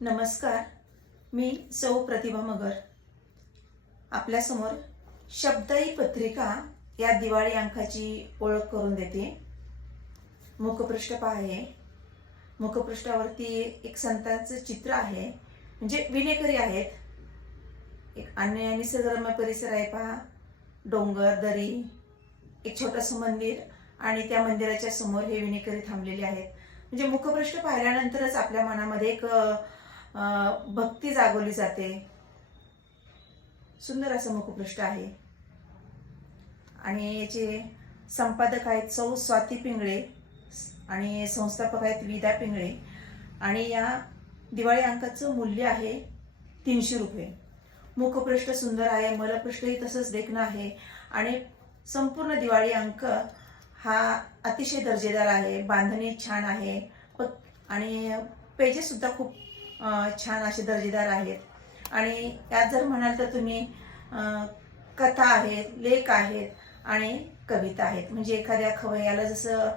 नमस्कार, मी सौ प्रतिभा मगर आपल्यासमोर शब्दाई पत्रिका या दिवाळी अंकाची ओळख करून देते। मुखपृष्ठ पहा, मुखपृष्ठावरती एक संतांचं चित्र आहे, म्हणजे विनेकरी आहेत। एक अन्य निसर्गरम्य परिसर आहे पहा, डोंगर, दरी, एक छोटंसं मंदिर आणि त्या मंदिराच्या समोर हे विनेकरी थांबलेले आहेत। म्हणजे मुखपृष्ठ पाहिल्यानंतरच आपल्या मनामध्ये एक भक्ती जागवली जाते। सुंदर असं मुखपृष्ठ आहे आणि याचे संपादक आहेत सौ स्वाती पिंगळे आणि संस्थापक आहेत विदा पिंगळे आणि या दिवाळी अंकाचं मूल्य आहे 300 रुपये। मुखपृष्ठ सुंदर आहे, मलपृष्ठही तसंच देखणं आहे आणि संपूर्ण दिवाळी अंक हा अतिशय दर्जेदार आहे। बांधणी छान आहे आणि पेजेस सुद्धा खूप छान असे दर्जेदार आहेत। आणि यात जर म्हणाल तर तुम्ही कथा आहेत, लेख आहेत आणि कविता आहेत। म्हणजे एखाद्या खवय्याला जसं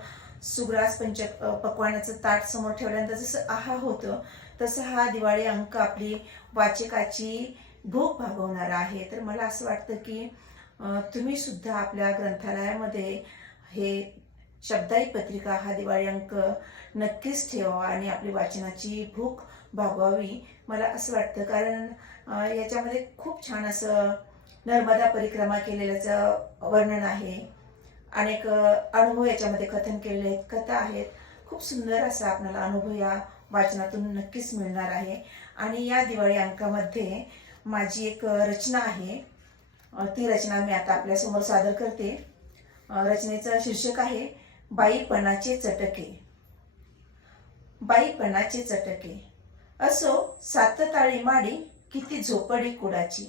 सुग्रास पंच पक्वानाचं ताट समोर ठेवल्यानंतर जसं आहा होतं, तसं हा दिवाळी अंक आपली वाचकाची भूक भागवणारा आहे। तर मला असं वाटतं की तुम्ही सुद्धा आपल्या ग्रंथालयामध्ये हे शब्दाई पत्रिका हा दिवाळी अंक नक्कीच ठेवा आणि आपली वाचनाची भूक भागवावी, मला असं वाटतं। कारण याच्यामध्ये खूप छान असं नर्मदा परिक्रमा केलेल्याचं वर्णन आहे, अनेक अनुभव याच्यामध्ये कथन केलेले आहेत, कथा आहेत। खूप सुंदर असा आपल्याला अनुभव या वाचनातून नक्कीच मिळणार आहे। आणि या दिवाळी अंकामध्ये माझी एक रचना आहे, ती रचना मी आता आपल्यासमोर सादर करते। रचनेचं शीर्षक आहे बाईपणाचे चटके। बाईपणाचे चटके। असो सातताळी माडी किती झोपडी कुडाची।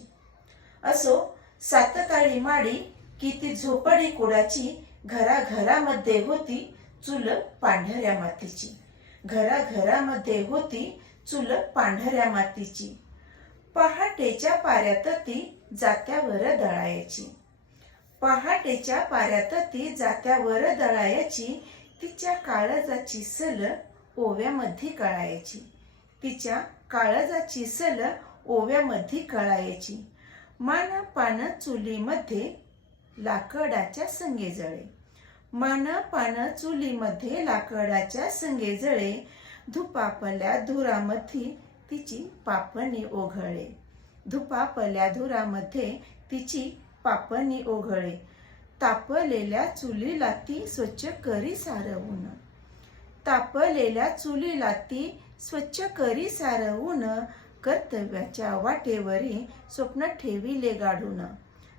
असो सातताळी माडी किती झोपडी कुडाची। घराघरामध्ये होती चूल पांढऱ्या मातीची। घराघरामध्ये होती चूल पांढऱ्या मातीची। पहाटेच्या पाऱ्यात ती जात्यावर दळायची। पहाटेच्या पाऱ्यात ती जात्यावर दळायची। तिच्या काळजाची सल ओव्यामध्ये कळायची। तिच्या काळजाची सल ओव्यामध्ये कळायची। मान पान चुलीमध्ये लाकडाच्या संगे जळे। मान पान चुलीमध्ये लाकडाच्या संगे जळे। धुपापल्या धुरामध्ये तिची पापणी ओघळे। धुपापल्या धुरामध्ये तिची पापणी ओघळे। तापलेल्या चुलीला ती स्वच्छ करी सारवून। तापलेल्या चुलीला ती स्वच्छ करी सारवून। कर्तव्याच्या वाटेवरी स्वप्न ठेविले गाढून।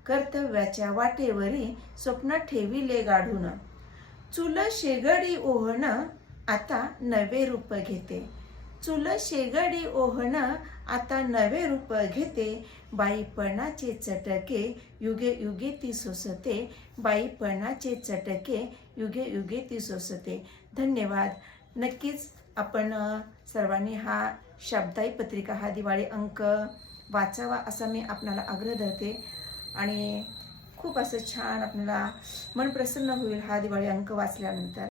कर्तव्याच्या वाटेवरी स्वप्न ठेविले गाढून। चूल शेगडी ओहण आता नवे रूप घेते। चूल शेगडी ओहण आता नवे रूप घेते। बाईपणाचे चटके युगे युगे ती सोसते। बाईपणाचे चटके युगे युगे ती सोसते। धन्यवाद। नक्कीच आपण सर्वांनी हा शब्दाई पत्रिका हा दिवाळी अंक वाचावा असा मी आपल्याला आग्रह धरते आणि खूप असं छान आपल्याला मन प्रसन्न होईल हा दिवाळी अंक वाचल्यानंतर।